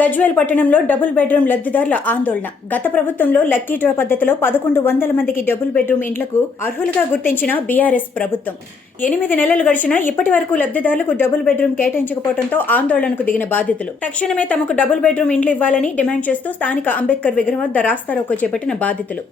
గజ్వేల్ పట్టణంలో double bedroom లబ్ధిదారుల ఆందోళన. గత ప్రభుత్వంలో లక్కీ డ్రా పద్ధతిలో 1100 మందికి డబుల్ బెడ్రూమ్ ఇండ్లకు అర్హులుగా గుర్తించిన బీఆర్ఎస్ ప్రభుత్వం 8 నెలలు గడిచినా ఇప్పటి వరకు లబ్ధిదారులకు డబుల్ బెడ్రూమ్ కేటాయించకపోవడంతో ఆందోళనకు దిగిన బాధితులు తక్షణమే తమకు డబుల్ బెడ్రూమ్ ఇండ్లు ఇవ్వాలని డిమాండ్ చేస్తూ స్థానిక అంబేద్కర్ విగ్రహం వద్ద రాస్తారోకో చేపట్టిన బాధితులు.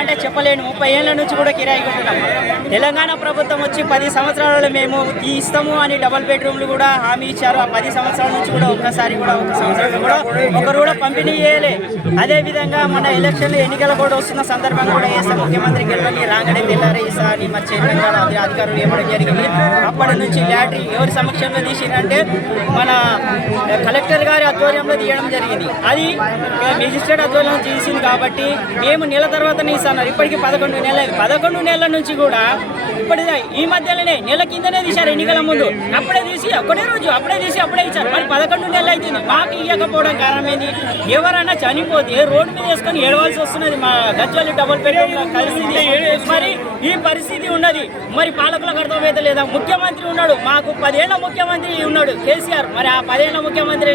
అంటే చెప్పలేను 30 ఏళ్ల నుంచి కూడా కిరాయి కొంటున్నాం. తెలంగాణ ప్రభుత్వం వచ్చి 10 సంవత్సరాలలో మేము ఇస్తాము అని డబుల్ బెడ్రూమ్లు కూడా హామీ ఇచ్చారు. ఆ 10 సంవత్సరాల నుంచి కూడా ఒక్కసారి కూడా ఒక సంవత్సరం కూడా ఒకరు కూడా పంపిణీ చేయలే. అదేవిధంగా మన ఎలక్షన్లు ఎన్నికలు కూడా వస్తున్న సందర్భంగా కూడా వేస్తాం ముఖ్యమంత్రి గెలవని రాగానే తెల్లారే ఇస్తా అని మరి తెలంగాణ అధికారులు ఇవ్వడం జరిగింది. అప్పటి నుంచి లాటరీ ఎవరి సమక్షంలో తీసిందంటే మన కలెక్టర్ గారి ఆధ్వర్యంలో తీయడం జరిగింది. అది మెజిస్ట్రేట్ ఆధ్వర్యంలో తీసింది కాబట్టి మేము నెల తర్వాత ఇస్తున్నారు. ఇప్పటికీ 11 నెలల నుంచి కూడా ఇప్పటి ఈ మధ్యలోనే నెల కిందనే తీశారు. ఎన్నికల ముందు అప్పుడే తీసి ఒకటే రోజు అప్పుడే తీసి అప్పుడే ఇచ్చారు. మరి 11 నెలలు అవుతుంది. మాకు ఇవ్వకపోవడం కారణం ఏంది? ఎవరైనా చనిపోతే రోడ్డు మీద వేసుకొని ఏడవలసి వస్తున్నది. మా గజ్వేల్ డబుల్ బెడ్రూమ్ పరిస్థితి మరి ఈ పరిస్థితి ఉన్నది. మరి పాలకులకు అర్థమైతే లేదా? ముఖ్యమంత్రి ఉన్నాడు, మాకు 10 ఏళ్ల ముఖ్యమంత్రి ఉన్నాడు కేసీఆర్. మరి ఆ 10 ఏళ్ల ముఖ్యమంత్రి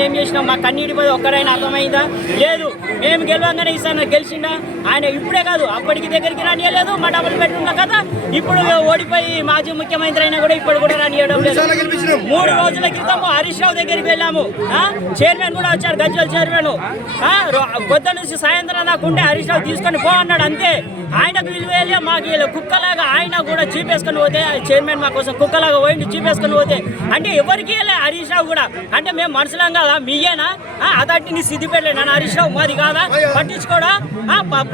మేము చేసినాం? మా కన్నీటి పది ఒక్కరైనా అర్థమైందా? లేదు. మేము గెలవంగానే ఇస్తాను. గెలిచిండా ఆయన? ఇప్పుడే కాదు, అప్పటికి దగ్గరికి రానియలేదు. మా డబుల్ బెడ్రూమ్ల కదా ఇప్పుడు ఓడిపోయి మాజీ ముఖ్యమంత్రి అయినా కూడా ఇప్పుడు కూడా రానియడం లేదు. 3 రోజుల క్రితం హరీష్ రావు దగ్గరికి వెళ్ళాము. చైర్మన్ కూడా వచ్చారు, గజ్వేల్ చైర్మన్. పొద్దు నుంచి సాయంత్రం దాకా ఉంటే హరీష్ రావు తీసుకొని పో అన్నాడు. అంతే. ఆయనకు విలువేలే. మాకు కుక్కలాగా ఆయన కూడా చీపేసుకొని పోతే చైర్మన్ మా కోసం కుక్కలాగా పోయింది చీపేసుకొని పోతే అంటే ఎవరికి వెళ్ళే హరీష్ రావు కూడా అంటే మేము మనుషులం కదా మీయేనా? అదట్టి నీ సిద్ధిపేటలే నన్ను హరీష్ రావు మాది కాదా? పట్టించుకోడా?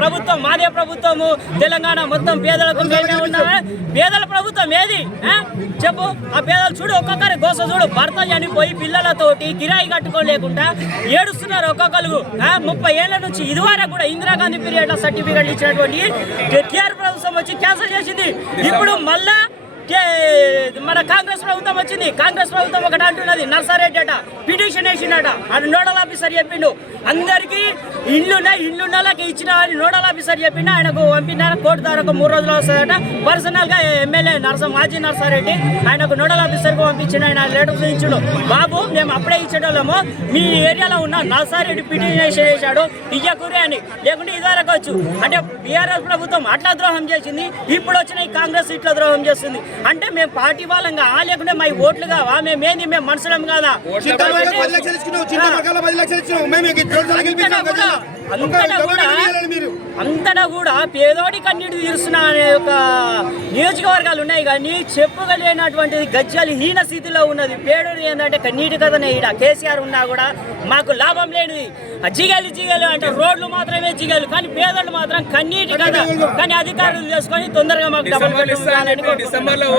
ప్రభుత్వం మాదే ప్రభుత్వము. తెలంగాణ మొత్తం పేదలకు మేమే ఉన్నామే. పేదల ప్రభుత్వం ఏది చెప్పు? ఆ పేదలు చూడు, ఒక్కొక్కరి గోస చూడు. భర్త చనిపోయి పిల్లలతోటి కిరాయి కట్టుకోలేకుండా ఏడుస్తున్నారు ఒక్కొక్కరు. 30 ఏళ్ల నుంచి ఇదివరకు కూడా ఇందిరాగాంధీ పీరియడ్ లో సర్టిఫికెట్ ఇచ్చినటువంటి కేఆర్ ప్రభుత్వం వచ్చి క్యాన్సిల్ చేసింది. ఇప్పుడు మళ్ళా మన కాంగ్రెస్ ప్రభుత్వం వచ్చింది. కాంగ్రెస్ ప్రభుత్వం ఒకటి అంటున్నది నర్సారెడ్డి అట పిటిషన్ వేసిండట. అది నోడల్ ఆఫీసర్ చెప్పిండు. అందరికీ ఇళ్ళున్నలకి ఇచ్చిన అని నోడల్ ఆఫీసర్ చెప్పిండు. ఆయనకు పంపినారు. కోర్టు ద్వారా 3 రోజులు వస్తుందట. పర్సనల్ గా ఎమ్మెల్యే మాజీ నర్సారెడ్డి ఆయనకు నోడల్ ఆఫీసర్ కు పంపించిండు. ఆయన లెటర్ చూపించుడు. బాబు మేము అప్పుడే ఇచ్చేటోళ్ళము, మీ ఏరియాలో ఉన్న నర్సారెడ్డి పిటిషన్ వేసాడు ఇయ్యకూరే అని. లేకుంటే ఇదివరకు వచ్చు అంటే బీఆర్ఎస్ ప్రభుత్వం అట్లా ద్రోహం చేసింది. ఇప్పుడు వచ్చిన ఈ కాంగ్రెస్ ఇట్లా ద్రోహం చేస్తుంది. అంటే మేము పార్టీ వాళ్ళంగా లేకుంటే మా ఓట్లు కావా? మేమేంది? మేము మనుషులం కాదా? అంతటా కూడా పేదోడి కన్నీటి తీరుస్తున్న అనే ఒక నియోజకవర్గాలు ఉన్నాయి కానీ చెప్పుకోలేనటువంటిది గజ్జాలి హీన స్థితిలో ఉన్నది. పేదోడి ఏంటంటే కన్నీటి కథనే. ఈడ కేసీఆర్ ఉన్నా కూడా మాకు లాభం లేనిది. జిగలు అంటే రోడ్లు మాత్రమే జిగలు, కానీ పేదోళ్ళు మాత్రం కన్నీటి కథ. కానీ అధికారులు చేసుకొని తొందరగా మాకు డబుల్ బెడ్రూమ్ డిసెంబర్లో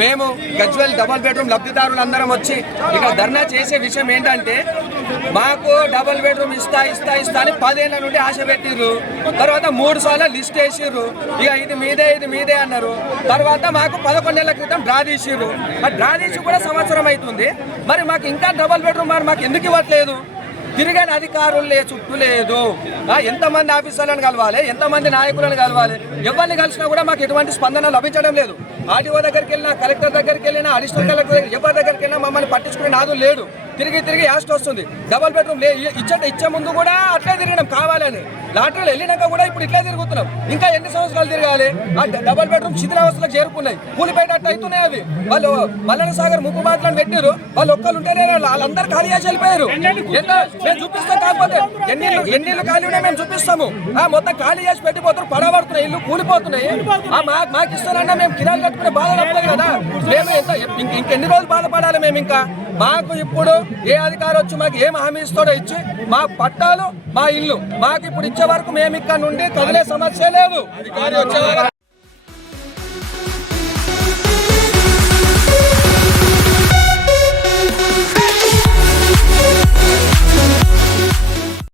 మేము గజ్వేల్ డబుల్ బెడ్రూమ్ లబ్ధిదారులు అందరం వచ్చి ఇక్కడ ధర్నా చేసే విషయం ఏంటంటే, మాకు డబుల్ బెడ్రూమ్ ఇస్తా అని 10 ఏళ్ల నుండి ఆశ పెట్టిర్రు. తర్వాత 3 సార్లు లిస్ట్ వేసిర్రు. ఇక ఇది మీదే అన్నారు. తర్వాత మాకు 11 ఏళ్ల క్రితం డ్రా తీసిర్రు. ఆ డ్రా తీసి కూడా సంవత్సరం అవుతుంది. మరి మాకు ఇంకా డబుల్ బెడ్రూమ్ మరి మాకు ఎందుకు ఇవ్వట్లేదు? తిరిగిన అధికారులు చుట్టూ లేదు. ఎంతమంది ఆఫీసర్లను కలవాలి, ఎంతమంది నాయకులను కలవాలి, ఎవరిని కలిసినా కూడా మాకు ఎటువంటి స్పందన లభించడం లేదు. ఆర్టీఓ దగ్గరికి వెళ్ళినా, కలెక్టర్ దగ్గరికి వెళ్ళినా, అడిషనల్ కలెక్టర్ దగ్గర ఎవరి దగ్గరికి వెళ్ళినా మమ్మల్ని పట్టించుకునే నాదులు లేడు. తిరిగి యాస్ట్ వస్తుంది. డబుల్ బెడ్రూమ్ ఇచ్చే ముందు కూడా అట్లే తిరిగినాం కావాలని. లాటరీలు వెళ్ళినాక కూడా ఇప్పుడు ఇట్లే తిరుగుతున్నాం. ఇంకా ఎన్ని సంవత్సరాలు తిరగాలి? ఆ డబుల్ బెడ్రూమ్ శిథిలావస్థలకు చేరుకున్నాయి. కూలిపోయేటట్టు అవుతున్నాయి అవి. వాళ్ళు మల్లన సాగర్ ముప్పు మాటలను పెట్టారు. వాళ్ళు ఒక్కరు ఉంటేనే వాళ్ళందరూ ఖాళీ చేసి వెళ్ళిపోయారు. మేము చూపిస్తాం. కాకపోతే ఎన్ని ఖాళీ ఉన్నాయి మేము చూపిస్తాము. మొత్తం ఖాళీ చేసి పెట్టిపోతారు. పడబడుతున్నాయి, ఇల్లు కూలిపోతున్నాయి. మాకు ఇస్తారన్నా మేము కిరాలు కట్టుకునే బాధ తప్పదు కదా. మేము ఇంకెన్ని రోజులు బాధపడాలి మేము? ఇంకా మాకు ఇప్పుడు ఏ అధికారి వచ్చి మాకు ఏం హామీ ఇస్తాడో ఇచ్చి మా పట్టాలు, మా ఇల్లు మాకు ఇప్పుడు ఇచ్చే వరకు మేము ఇక్కడ నుండి కదిలే సమస్య లేదు.